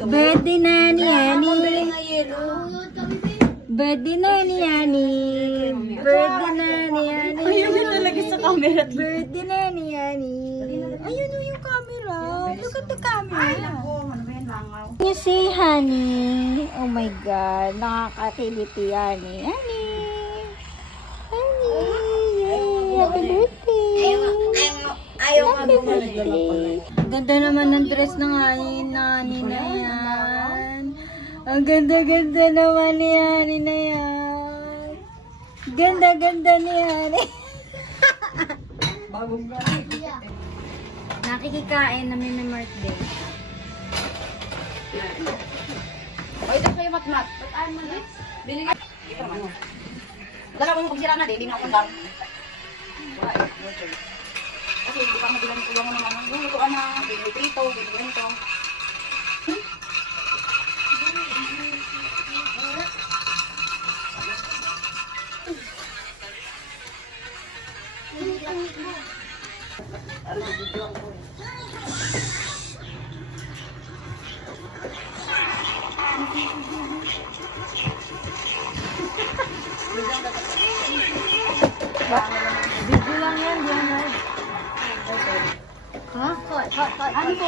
Birthday na ni Yani. Birthday na ni Yani. Birthday na ni Yani. Ayun na talaga sa camera. Birthday na ni Yani. Ayun yung camera. Look at the camera. You say honey. Oh my God. Nakakakiliti Yani. Honey. Honey. Yay. Happy birthday. Ayaw nga Happy birthday. Ganda naman ng dress ng Hani na yan. Ang ganda-ganda naman ni Hani na yan. Ganda-ganda ni Hani. bagong Nakikikain na may birthday. O, ito kayo matmat. Ba't mo na? Bili ka. Ito naman. Dala mo pagsira na, hindi na ako kundang. Wala eh. No choice. Kasi hindi ka mabilang tulungan ng mga lutuan na, bili prito, bili ganito. Video lang yan, Diana. Ha? Ano po?